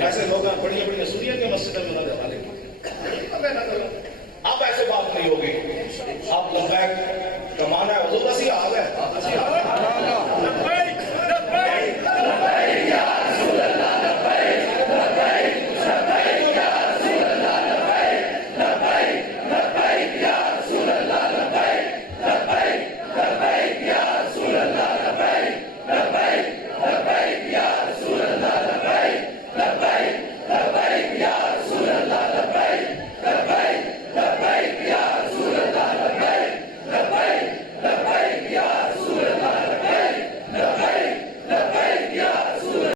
ऐसे लोग बढ़िया बढ़िया सूर्य के मस्जिद में उन्होंने हवाले किए। अब ऐसे बात नहीं होगी। अब लब्बैक कमाना है, हुजूर असी आ गए।